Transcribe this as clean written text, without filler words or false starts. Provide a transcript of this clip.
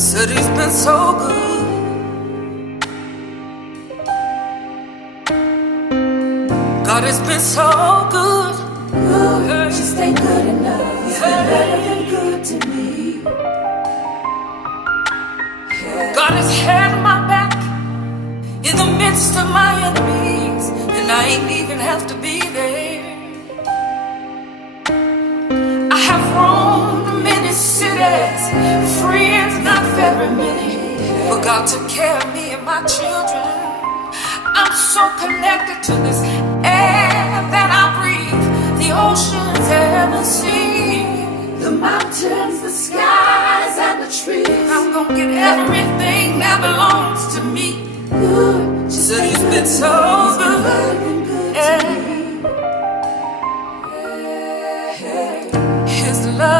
Said he's been so good. God has been so good. Good, just ain't good enough. He's been better than good to me. God has had my back in the midst of my enemies, and I ain't even have to be there. I have roamed many cities, friends not very many, but God took care of me and my children. I'm so connected to this air that I breathe, the oceans and the sea, The mountains, the skies, and the trees. I'm gonna get everything that belongs to me. Good, just Said ain't he's good been so enough. He's been good. better than good to Yeah. me.